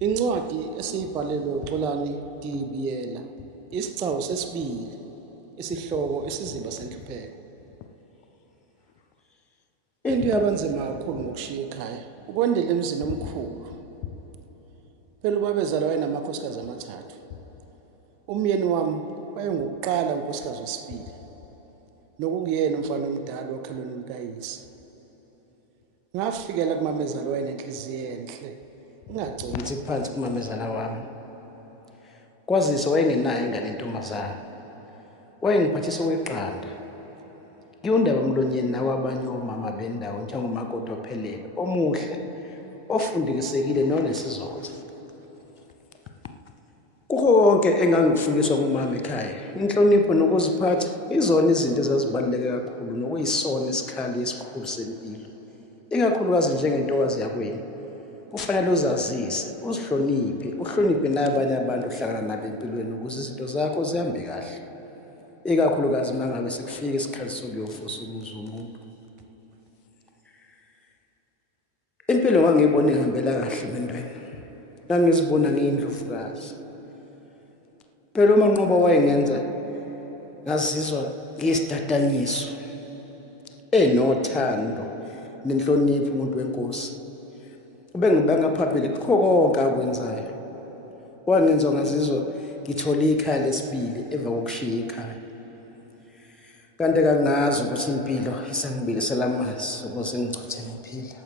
Incwadi esiyibhalelwe uXolani Dibiyela, Isigcawu sesibili, isihloko isiziba senhlupheko. Into yabanzima kakhulu ngokushiya ekhaya, ukwendela emzini omkhulu. Phela ubabezala wayenamakhosikazi amathathu. Umyeni wami wayengukuqala unkosikazi wesibili, nokungiyena umfana omdala okhalweni lukayise. Ngafikela kumamezala wayenenhliziyo enhle, ngingagconi phansi kumamezala wami. Kwazise wayengenayo ingane yentombazane, wayengiphathisa okweqanda. Ngiyundaba emlonyeni nawabanye omama bendawo njengomakoti ophelele, omuhle, ofundikisekile nonesizotha. Kukho konke engangikufundiswa ngumama ekhaya, inhlonipho nokuziphatha, izona izinto ezazibaluleke kakhulu nokuyisona isikhali esikhulu sempilo. Ikakhulukazi njengentokazi yakwenu, kufanele uzazise, uzihloniphe, uhloniphe nabanye abantu ohlangana nabo empilweni ukuze izinto zakho zihambe kahle. Ikakhulukazi uma ngabe sekufika isikhathi sokuyovusa umuzi womuntu. Impilo ngangiyibona ihambela kahle bentwana, ngangizibona ngiyindlovukazi. Phela uManqoba wayengenza ngazizwa ngiyisidatanyiso, enothando nenhlonipho umuntu wenkosi. Ubengibanga phambili kukho konke akwenzayo. Wangenza ngazizwa ngithole ikhaya lesibili emva kokushiya ekhaya. Kanti kangazi ukuthi impilo isangibilisela amanzi ukuze ngicothe ngiphila.